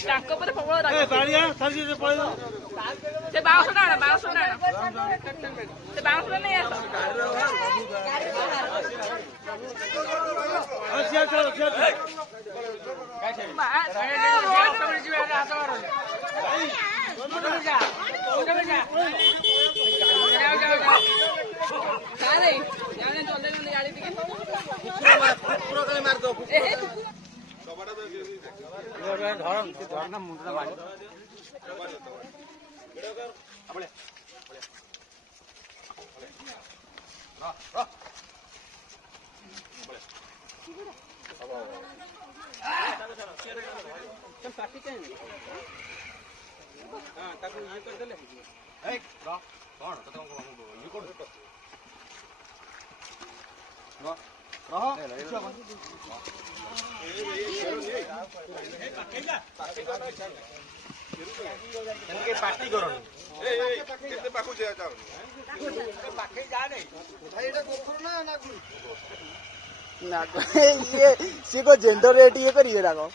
Cakep pada pokoknya dah. Tanya, tadi dia pokoknya. Saya bawa sana, bawa sana. Saya bawa sana ni ya. Siap, siap, siap. Mak, saya kamu jual dah tu. Udah beja, udah beja. Jauh, jauh, jauh. Kali, jangan jual dengan ni ada tiket. Pura kali mar do. ধরনা মুন্ডটা মারি party करो केते पाखु जे जाओ पाखे जा नहीं भाई एटा गोखर ना नागुर ना ये सी को जेंडर रेट ये करिए राखो